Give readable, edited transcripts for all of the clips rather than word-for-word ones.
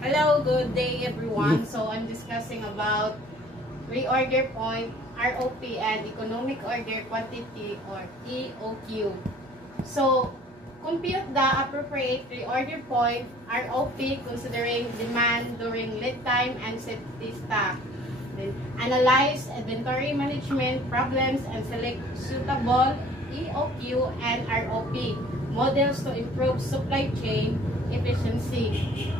Hello, good day everyone. So I'm discussing about reorder point, ROP, and economic order quantity or EOQ. So compute the appropriate reorder point, ROP, considering demand during lead time and safety stock. Then analyze inventory management problems and select suitable EOQ and ROP models to improve supply chain efficiency.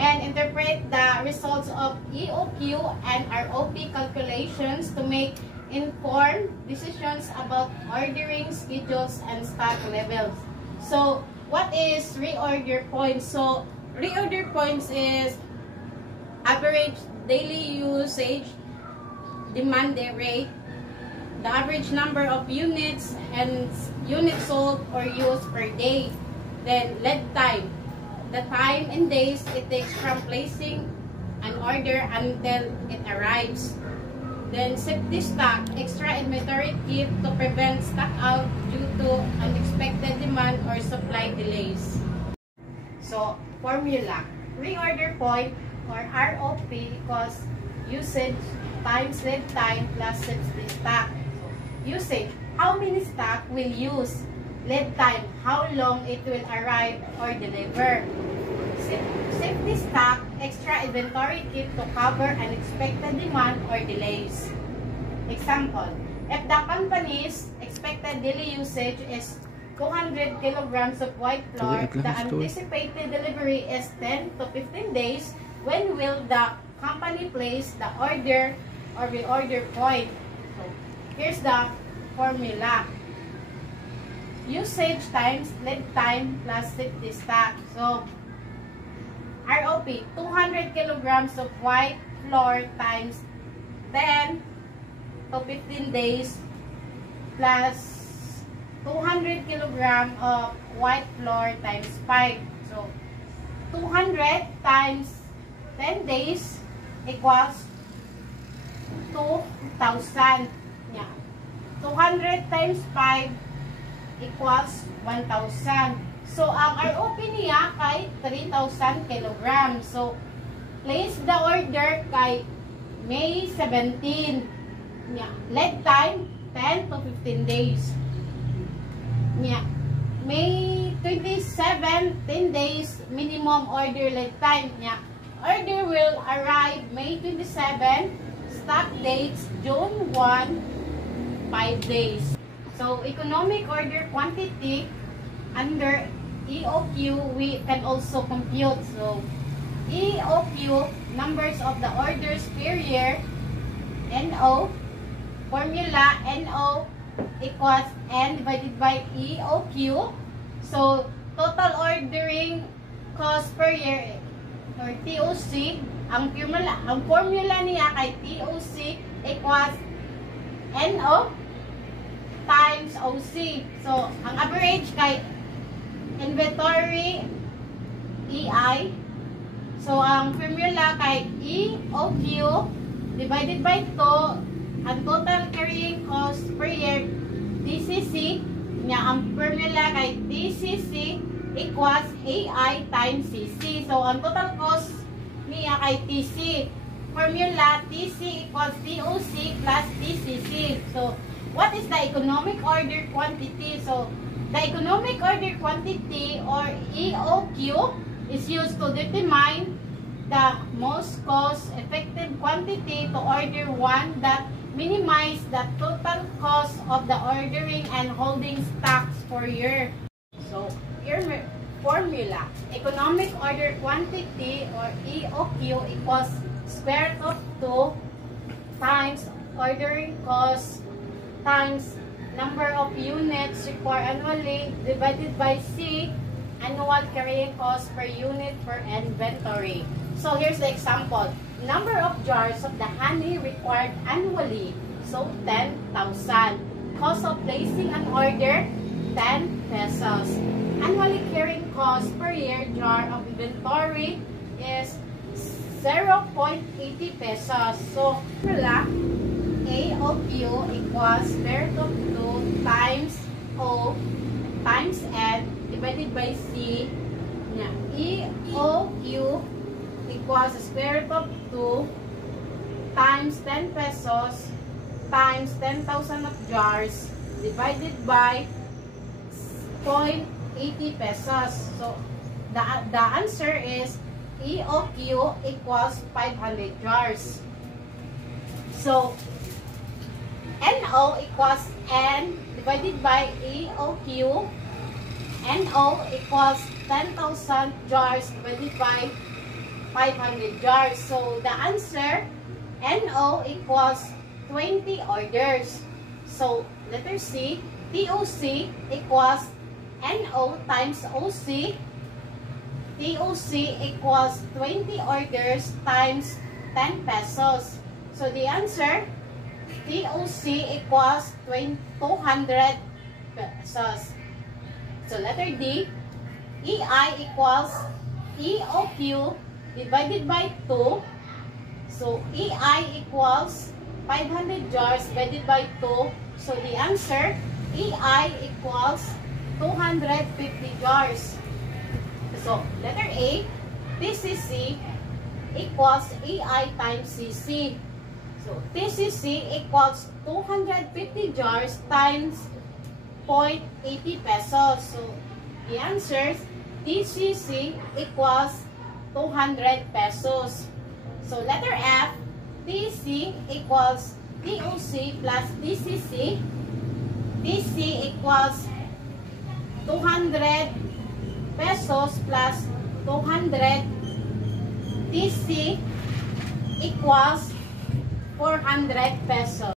And interpret the results of EOQ and ROP calculations to make informed decisions about ordering schedules and stock levels. So, what is reorder points? So, reorder points is average daily usage, demand rate, the average number of units and units sold or used per day, then lead time, the time in days it takes from placing an order until it arrives. Then safety stock, extra inventory keep to prevent stock out due to unexpected demand or supply delays. So, formula. Reorder point or ROP equals usage times lead time plus safety stock. So, usage, how many stock will use? Lead time, how long it will arrive or deliver. Safety stock, extra inventory keep to cover unexpected demand or delays. Example, if the company's expected daily usage is 200 kilograms of white flour, the anticipated delivery is 10 to 15 days, when will the company place the order or reorder point? So, here's the formula. Usage times lead time plus safety stock. So, ROP, 200 kilograms of white flour times 10 to 15 days plus 200 kilogram of white flour times 5. So, 200 times 10 days equals 2,000. Yeah. 200 times 5 equals 1,000. So, ang ROP niya kay 3,000 kilograms. So, place the order kay May 17. Yeah. Lead time, 10 to 15 days. Yeah. May 27, 10 days minimum order lead time. Yeah. Order will arrive May 27. Stock dates June 1, 5 days. So, economic order quantity under EOQ, we can also compute. So, EOQ, numbers of the orders per year, NO, formula NO equals N divided by EOQ. So, total ordering cost per year, or TOC, ang formula niya kay TOC equals NO times OC. So, ang average kay inventory EI. So, ang formula kay EOQ divided by 2, ang total carrying cost per year TCC, niya ang formula kay TCC equals AI times CC. So, ang total cost niya kay TC, formula TC equals TOC plus TCC. So, what is the economic order quantity? So, the economic order quantity or EOQ is used to determine the most cost-effective quantity to order one that minimize the total cost of the ordering and holding stocks for year. So, your formula, economic order quantity or EOQ equals square root of 2 times ordering cost times number of units required annually divided by C, annual carrying cost per unit per inventory. So, here's the example. Number of jars of the honey required annually. So, 10,000. Cost of placing an order, 10 pesos. Annually carrying cost per year jar of inventory is 0.80 pesos. So, formula AOQ equals square root of 2 times O times N divided by C. EOQ equals the square root of 2 times 10 pesos times 10,000 of jars divided by 0.80 pesos. So, the answer is EOQ equals 500 jars. So, NO equals N divided by EOQ. NO equals 10,000 jars divided by 500 jars. So, the answer, NO equals 20 orders. So, letter C, TOC equals NO times OC. TOC equals 20 orders times 10 pesos. So, the answer, TOC equals 200 pesos. So, letter D, EI equals EOQ divided by 2. So, EI equals 500 jars divided by 2. So, the answer, EI equals 250 jars. So, letter A, TCC equals EI times CC. So, TCC equals 250 jars times 0.80 pesos. So, the answer, TCC equals 200 pesos. So, letter F, TC equals TOC plus TCC. TC equals 200 pesos plus 200. TC equals 400 pesos.